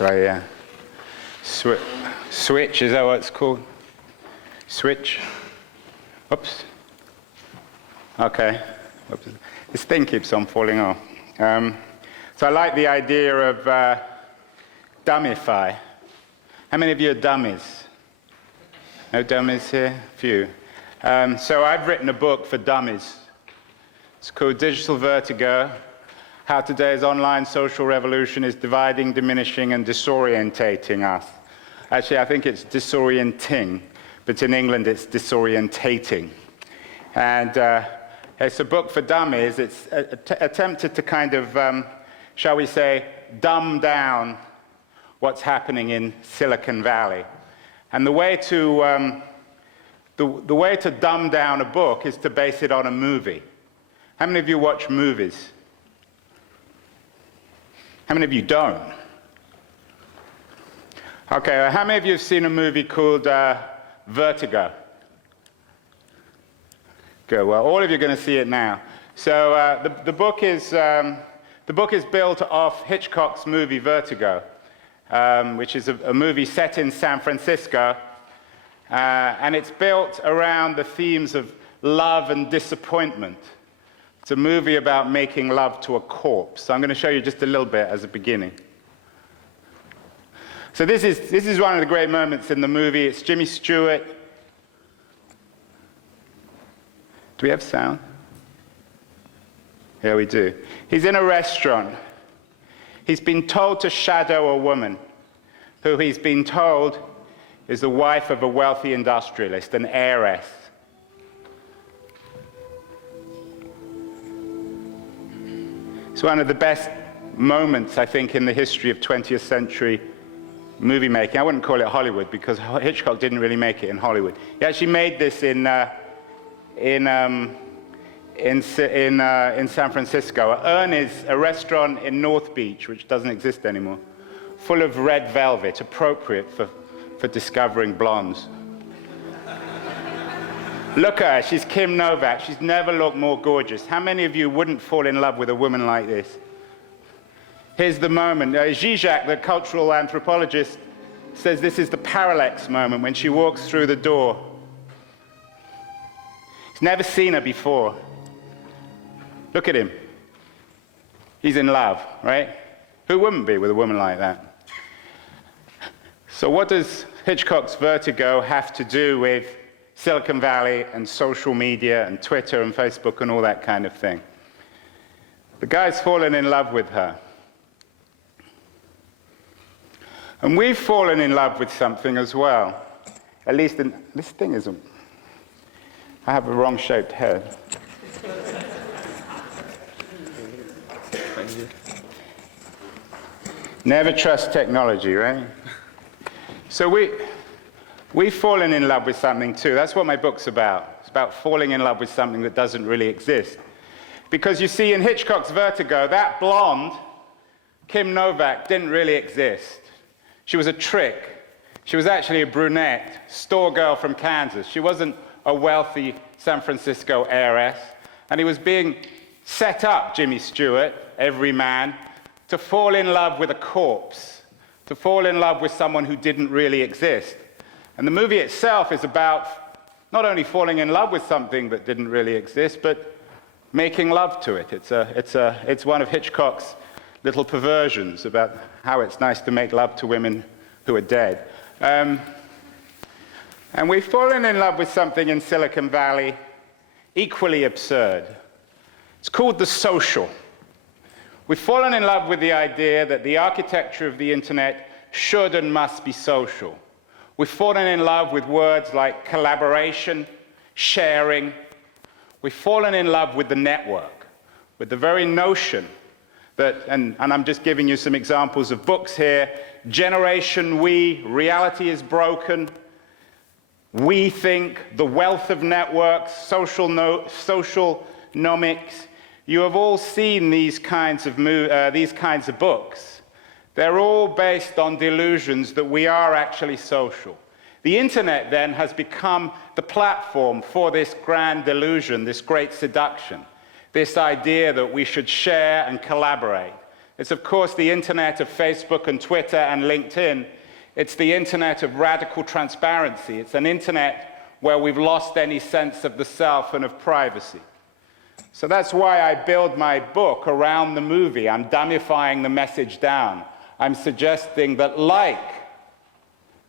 Shall I, switch, is that what it's called? Switch? Oops. Okay. Oops. This thing keeps on falling off. So I like the idea of dummify. How many of you are dummies? No dummies here? Few. So I've written a book for dummies. It's called Digital Vertigo: How Today's Online Social Revolution is Dividing, Diminishing, and Disorientating Us. Actually, I think it's disorienting, but in England it's disorientating. And it's a book for dummies. It's attempted to kind of, shall we say, dumb down what's happening in Silicon Valley. And the way to dumb down a book is to base it on a movie. How many of you watch movies? How many of you don't? Okay, how many of you have seen a movie called Vertigo? Good, well, all of you are going to see it now. So the book is built off Hitchcock's movie Vertigo, which is a movie set in San Francisco, and it's built around the themes of love and disappointment. It's a movie about making love to a corpse. So I'm going to show you just a little bit as a beginning. So this is one of the great moments in the movie. It's Jimmy Stewart. Do we have sound? Yeah, we do. He's in a restaurant. He's been told to shadow a woman who he's been told is the wife of a wealthy industrialist, an heiress. It's one of the best moments, I think, in the history of 20th century movie making. I wouldn't call it Hollywood, because Hitchcock didn't really make it in Hollywood. He actually made this in San Francisco. Ernie's, a restaurant in North Beach, which doesn't exist anymore, full of red velvet, appropriate for discovering blondes. Look at her, she's Kim Novak. She's never looked more gorgeous. How many of you wouldn't fall in love with a woman like this? Here's the moment. Zizek, the cultural anthropologist, says this is the parallax moment when she walks through the door. He's never seen her before. Look at him. He's in love, right? Who wouldn't be with a woman like that? So what does Hitchcock's Vertigo have to do with Silicon Valley and social media and Twitter and Facebook and all that kind of thing? The guy's fallen in love with her. And we've fallen in love with something as well. At least this thing isn't. I have a wrong-shaped head. Never trust technology, right? So we've fallen in love with something too. That's what my book's about. It's about falling in love with something that doesn't really exist. Because you see, in Hitchcock's Vertigo, that blonde, Kim Novak, didn't really exist. She was a trick. She was actually a brunette, store girl from Kansas. She wasn't a wealthy San Francisco heiress. And he was being set up, Jimmy Stewart, every man, to fall in love with a corpse, to fall in love with someone who didn't really exist. And the movie itself is about not only falling in love with something that didn't really exist, but making love to it. It's one of Hitchcock's little perversions about how it's nice to make love to women who are dead. And we've fallen in love with something in Silicon Valley equally absurd. It's called the social. We've fallen in love with the idea that the architecture of the internet should and must be social. We've fallen in love with words like collaboration, sharing. We've fallen in love with the network, with the very notion that, and I'm just giving you some examples of books here, Generation We, Reality is Broken, We Think, The Wealth of Networks, Socialnomics. You have all seen these kinds of books. They're all based on delusions that we are actually social. The internet then has become the platform for this grand delusion, this great seduction, this idea that we should share and collaborate, It's, of course, the internet of Facebook and Twitter and LinkedIn. It's the internet of radical transparency. It's an internet where we've lost any sense of the self and of privacy. So that's why I build my book around the movie. I'm dumbifying the message down. I'm suggesting that, like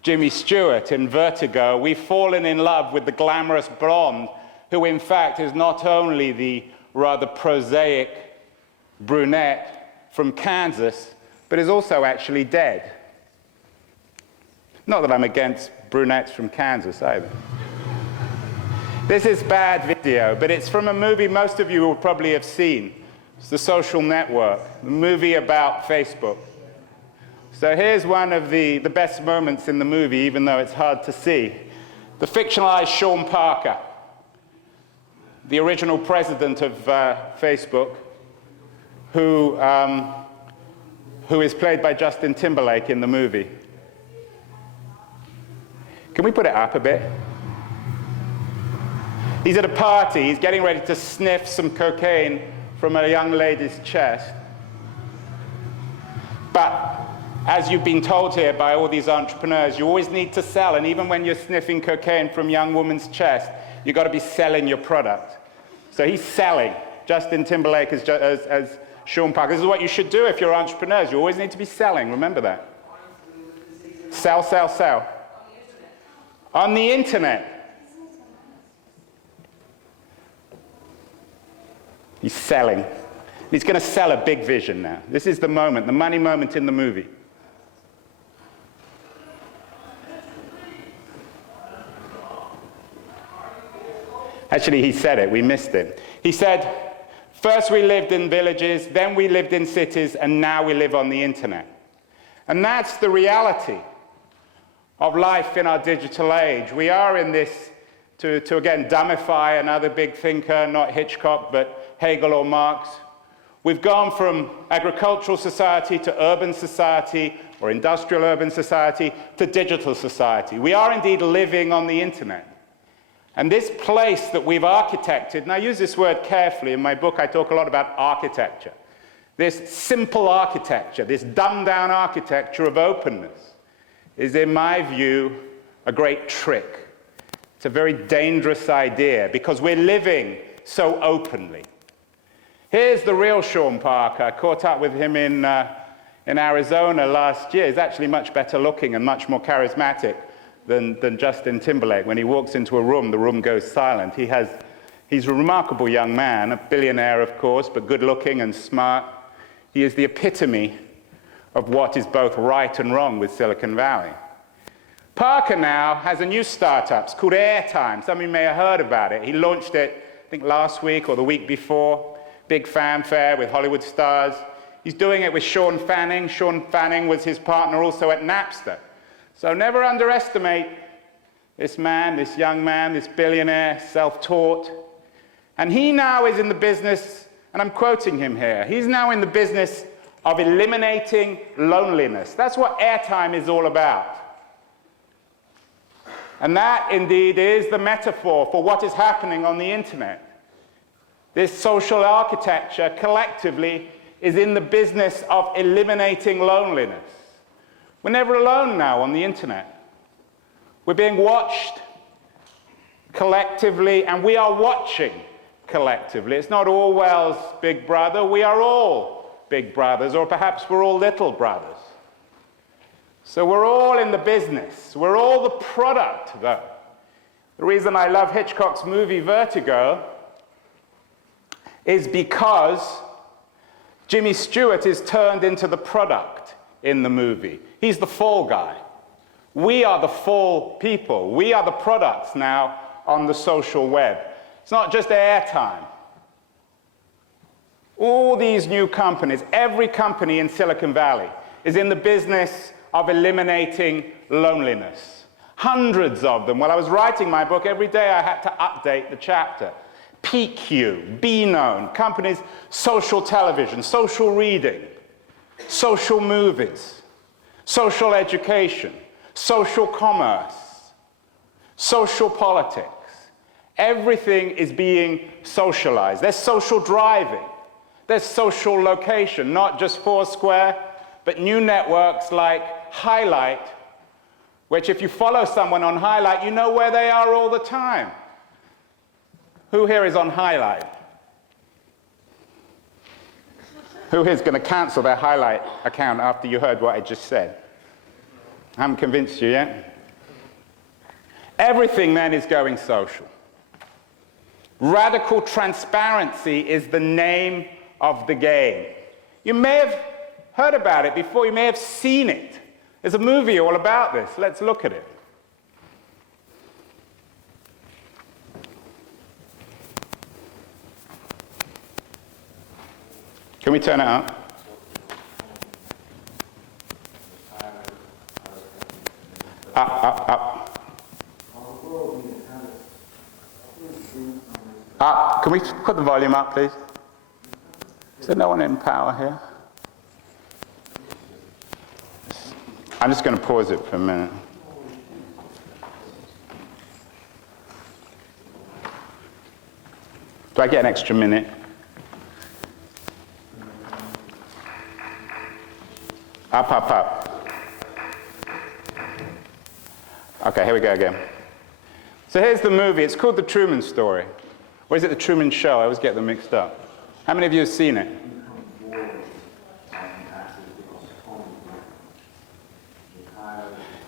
Jimmy Stewart in Vertigo, we've fallen in love with the glamorous blonde, who in fact is not only the rather prosaic brunette from Kansas, but is also actually dead. Not that I'm against brunettes from Kansas either. This is bad video, but it's from a movie most of you will probably have seen. It's The Social Network, the movie about Facebook. So here's one of the best moments in the movie, even though it's hard to see. The fictionalized Sean Parker, the original president of Facebook, who is played by Justin Timberlake in the movie. Can we put it up a bit? He's at a party. He's getting ready to sniff some cocaine from a young lady's chest. But as you've been told here by all these entrepreneurs, you always need to sell. And even when you're sniffing cocaine from a young woman's chest, you've got to be selling your product. So he's selling. Justin Timberlake as Sean Parker. This is what you should do if you're entrepreneurs. You always need to be selling. Remember that. Sell, sell, sell. On the internet. He's selling. He's going to sell a big vision now. This is the moment, the money moment in the movie. Actually, he said it. We missed it. He said, first we lived in villages, then we lived in cities, and now we live on the internet. And that's the reality of life in our digital age. We are in this, to again dumbify another big thinker, not Hitchcock, but Hegel or Marx. We've gone from agricultural society to urban society, or industrial urban society, to digital society. We are indeed living on the internet. And this place that we've architected, and I use this word carefully, in my book I talk a lot about architecture. This simple architecture, this dumbed-down architecture of openness, is, in my view, a great trick. It's a very dangerous idea, because we're living so openly. Here's the real Sean Parker. I caught up with him in Arizona last year. He's actually much better looking and much more charismatic than Justin Timberlake. When he walks into a room, the room goes silent. He's a remarkable young man, a billionaire, of course, but good looking and smart. He is the epitome of what is both right and wrong with Silicon Valley. Parker now has a new startup. It's called Airtime. Some of you may have heard about it. He launched it, I think, last week or the week before. Big fanfare with Hollywood stars. He's doing it with Sean Fanning. Sean Fanning was his partner also at Napster. So never underestimate this man, this young man, this billionaire, self-taught. And he now is in the business, and I'm quoting him here, he's now in the business of eliminating loneliness. That's what Airtime is all about. And that, indeed, is the metaphor for what is happening on the internet. This social architecture, collectively, is in the business of eliminating loneliness. We're never alone now on the internet. We're being watched collectively, and we are watching collectively. It's not Orwell's Big Brother. We are all big brothers, or perhaps we're all little brothers. So we're all in the business. We're all the product, though. The reason I love Hitchcock's movie Vertigo is because Jimmy Stewart is turned into the product in the movie. He's the fall guy. We are the fall people. We are the products now on the social web. It's not just Airtime. All these new companies, every company in Silicon Valley is in the business of eliminating loneliness. Hundreds of them. While I was writing my book, every day I had to update the chapter. PQ, Be Known, companies, social television, social reading, social movies, social education, social commerce, social politics. Everything is being socialized. There's social driving. There's social location, not just Foursquare, but new networks like Highlight, which if you follow someone on Highlight, you know where they are all the time. Who here is on Highlight? Who here is going to cancel their Highlight account after you heard what I just said? I haven't convinced you yet. Everything then is going social. Radical transparency is the name of the game. You may have heard about it before, you may have seen it. There's a movie all about this. Let's look at it. Can we turn it up? Up. Up. Can we put the volume up, please? Is there no one in power here? I'm just going to pause it for a minute. Do I get an extra minute? Up. Okay, here we go again. So here's the movie. It's called The Truman Story. Or is it The Truman Show? I always get them mixed up. How many of you have seen it?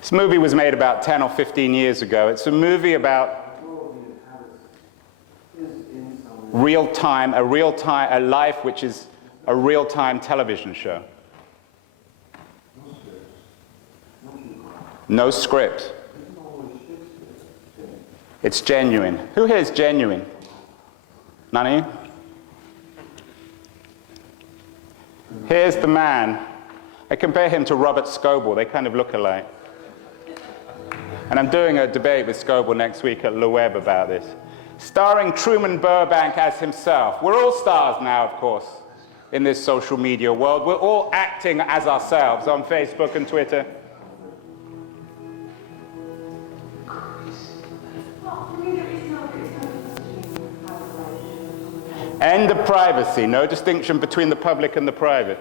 This movie was made about 10 or 15 years ago. It's a movie about a life which is a real-time television show. No script. It's genuine. Who here is genuine? None of you? Here's the man. I compare him to Robert Scoble. They kind of look alike. And I'm doing a debate with Scoble next week at Le Web about this. Starring Truman Burbank as himself. We're all stars now, of course, in this social media world. We're all acting as ourselves on Facebook and Twitter. End of privacy. No distinction between the public and the private.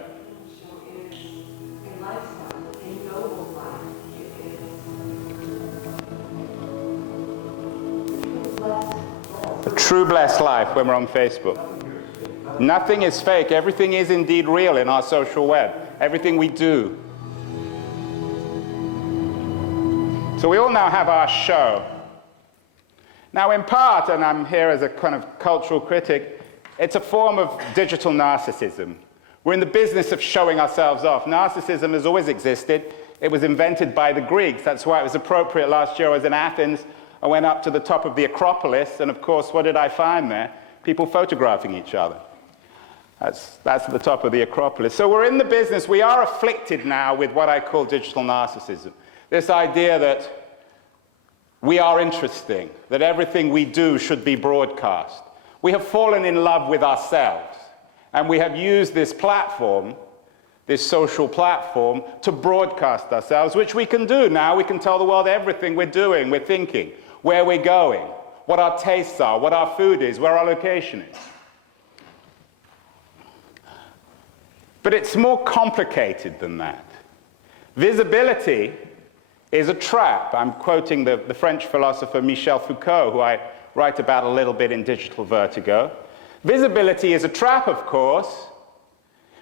A true blessed life when we're on Facebook. Nothing is fake. Everything is indeed real in our social web. Everything we do. So we all now have our show. Now in part, and I'm here as a kind of cultural critic, it's a form of digital narcissism. We're in the business of showing ourselves off. Narcissism has always existed. It was invented by the Greeks. That's why it was appropriate last year I was in Athens. I went up to the top of the Acropolis, and of course, what did I find there? People photographing each other. That's at the top of the Acropolis. So we're in the business. We are afflicted now with what I call digital narcissism. This idea that we are interesting, that everything we do should be broadcast. We have fallen in love with ourselves, and we have used this platform, this social platform, to broadcast ourselves, which we can do now. We can tell the world everything we're doing, we're thinking, where we're going, what our tastes are, what our food is, where our location is. But it's more complicated than that. Visibility is a trap. I'm quoting the French philosopher Michel Foucault, who I write about a little bit in Digital Vertigo. Visibility is a trap, of course,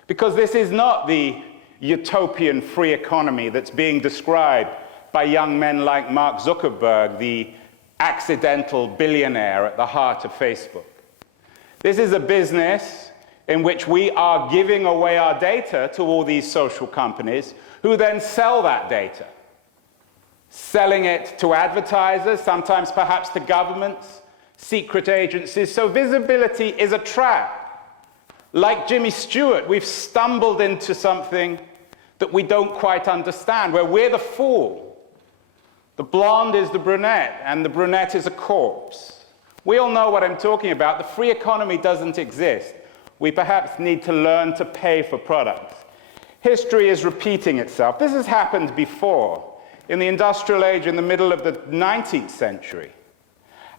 because this is not the utopian free economy that's being described by young men like Mark Zuckerberg, the accidental billionaire at the heart of Facebook. This is a business in which we are giving away our data to all these social companies who then sell that data. Selling it to advertisers, sometimes perhaps to governments, secret agencies. So visibility is a trap. Like Jimmy Stewart, we've stumbled into something that we don't quite understand, where we're the fool. The blonde is the brunette, and the brunette is a corpse. We all know what I'm talking about. The free economy doesn't exist. We perhaps need to learn to pay for products. History is repeating itself. This has happened before. In the industrial age in the middle of the 19th century,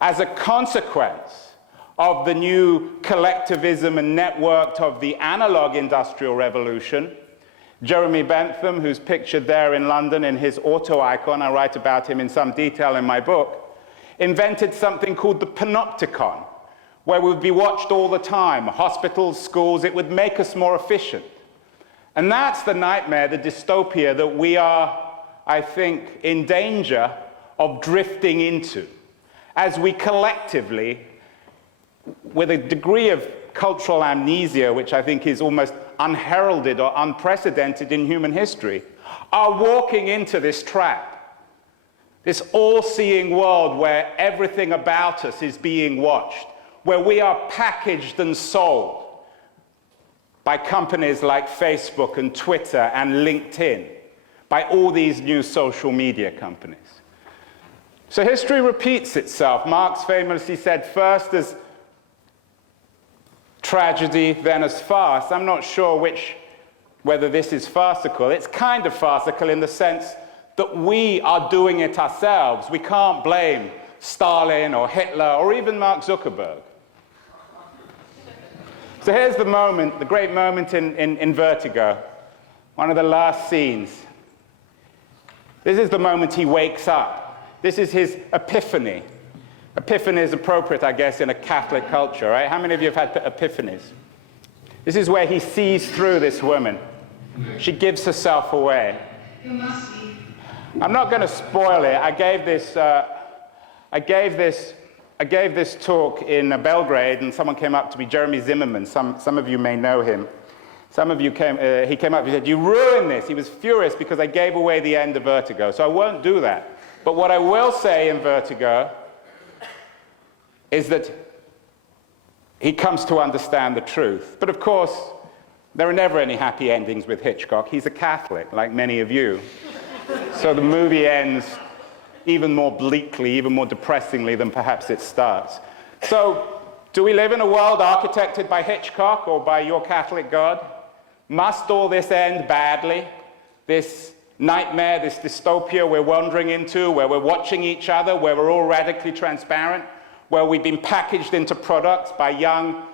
as a consequence of the new collectivism and networked of the analog industrial revolution. Jeremy Bentham, who's pictured there in London in his auto icon, I write about him in some detail in my book, invented something called the panopticon, where we would be watched all the time, hospitals, schools. It would make us more efficient. And that's the nightmare, the dystopia that we are, I think, in danger of drifting into, as we collectively, with a degree of cultural amnesia, which I think is almost unheralded or unprecedented in human history, are walking into this trap, this all-seeing world where everything about us is being watched, where we are packaged and sold by companies like Facebook and Twitter and LinkedIn, by all these new social media companies. So history repeats itself. Marx famously said, first as tragedy, then as farce. I'm not sure whether this is farcical. It's kind of farcical in the sense that we are doing it ourselves. We can't blame Stalin or Hitler or even Mark Zuckerberg. So here's the moment, the great moment in Vertigo, one of the last scenes. This is the moment he wakes up. This is his epiphany. Epiphany is appropriate, I guess, in a Catholic culture, right? How many of you have had epiphanies? This is where he sees through this woman. She gives herself away. I'm not going to spoil it. I gave this talk in Belgrade, and someone came up to me, Jeremy Zimmerman. Some of you may know him. Some of you he came up and said, you ruined this. He was furious because I gave away the end of Vertigo. So I won't do that. But what I will say in Vertigo is that he comes to understand the truth. But of course, there are never any happy endings with Hitchcock. He's a Catholic, like many of you. So the movie ends even more bleakly, even more depressingly than perhaps it starts. So, do we live in a world architected by Hitchcock or by your Catholic God? Must all this end badly? This nightmare, this dystopia we're wandering into, where we're watching each other, where we're all radically transparent, where we've been packaged into products by young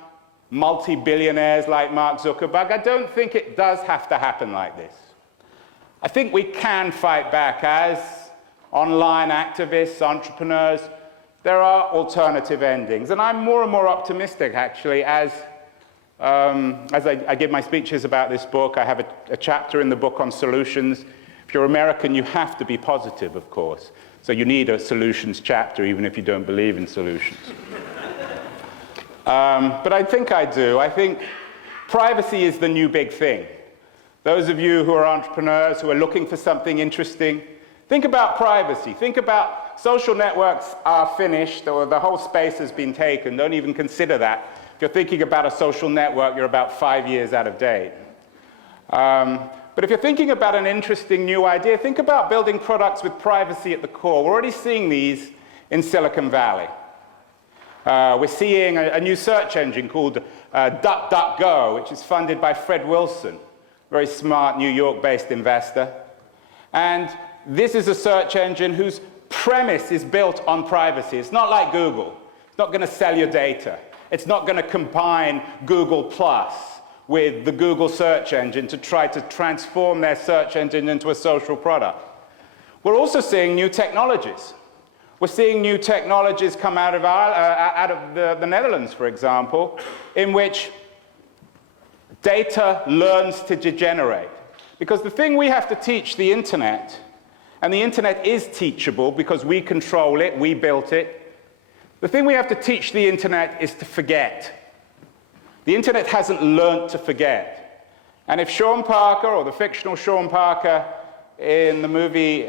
multi-billionaires like Mark Zuckerberg? I don't think it does have to happen like this. I think we can fight back as online activists, entrepreneurs. There are alternative endings. And I'm more and more optimistic, actually, as I give my speeches about this book. I have a chapter in the book on solutions. If you're American, you have to be positive, of course. So you need a solutions chapter, even if you don't believe in solutions. But I think I do. I think privacy is the new big thing. Those of you who are entrepreneurs, who are looking for something interesting, think about privacy. Think about social networks are finished, or the whole space has been taken. Don't even consider that. If you're thinking about a social network, you're about 5 years out of date. But if you're thinking about an interesting new idea, think about building products with privacy at the core. We're already seeing these in Silicon Valley. We're seeing a new search engine called DuckDuckGo, which is funded by Fred Wilson, very smart New York-based investor. And this is a search engine whose premise is built on privacy. It's not like Google. It's not going to sell your data. It's not going to combine Google Plus with the Google search engine to try to transform their search engine into a social product. We're also seeing new technologies. We're seeing new technologies come out of the Netherlands, for example, in which data learns to degenerate. Because the thing we have to teach the internet, and the internet is teachable because we control it, we built it, the thing we have to teach the internet is to forget. The internet hasn't learned to forget. And if Sean Parker, or the fictional Sean Parker in the movie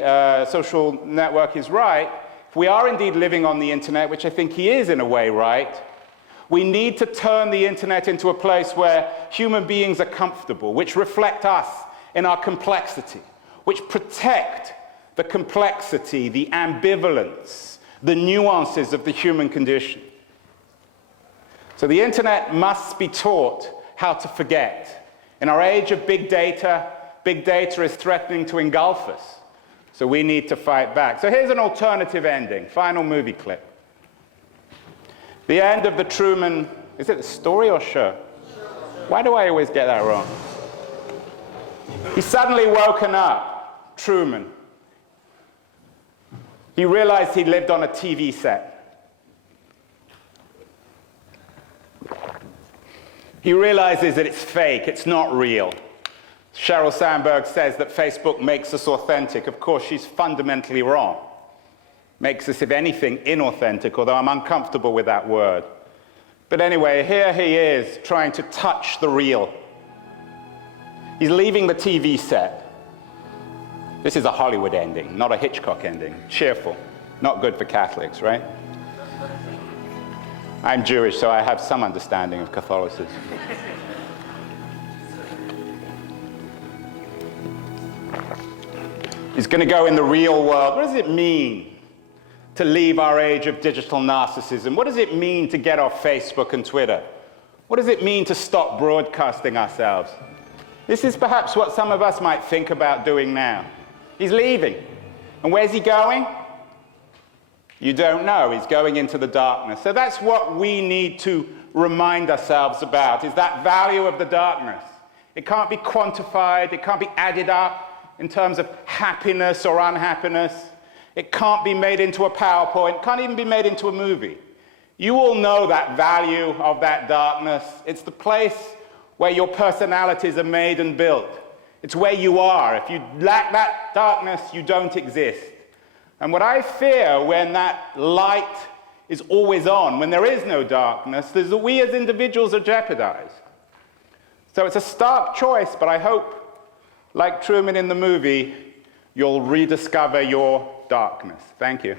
Social Network is right, if we are indeed living on the internet, which I think he is in a way right, we need to turn the internet into a place where human beings are comfortable, which reflect us in our complexity, which protect the complexity, the ambivalence, the nuances of the human condition. So the internet must be taught how to forget. In our age of big data is threatening to engulf us. So we need to fight back. So here's an alternative ending. Final movie clip. The end of the Truman, is it a story or show? Why do I always get that wrong? He's suddenly woken up, Truman. He realized he lived on a TV set. He realizes that it's fake, it's not real. Sheryl Sandberg says that Facebook makes us authentic. Of course, she's fundamentally wrong. Makes us, if anything, inauthentic, although I'm uncomfortable with that word. But anyway, here he is trying to touch the real. He's leaving the TV set. This is a Hollywood ending, not a Hitchcock ending. Cheerful. Not good for Catholics, right? I'm Jewish, so I have some understanding of Catholicism. He's going to go in the real world. What does it mean to leave our age of digital narcissism? What does it mean to get off Facebook and Twitter? What does it mean to stop broadcasting ourselves? This is perhaps what some of us might think about doing now. He's leaving. And where's he going? You don't know. He's going into the darkness. So that's what we need to remind ourselves about, is that value of the darkness. It can't be quantified. It can't be added up in terms of happiness or unhappiness. It can't be made into a PowerPoint. It can't even be made into a movie. You all know that value of that darkness. It's the place where your personalities are made and built. It's where you are. If you lack that darkness, you don't exist. And what I fear when that light is always on, when there is no darkness, is that we as individuals are jeopardized. So it's a stark choice, but I hope, like Truman in the movie, you'll rediscover your darkness. Thank you.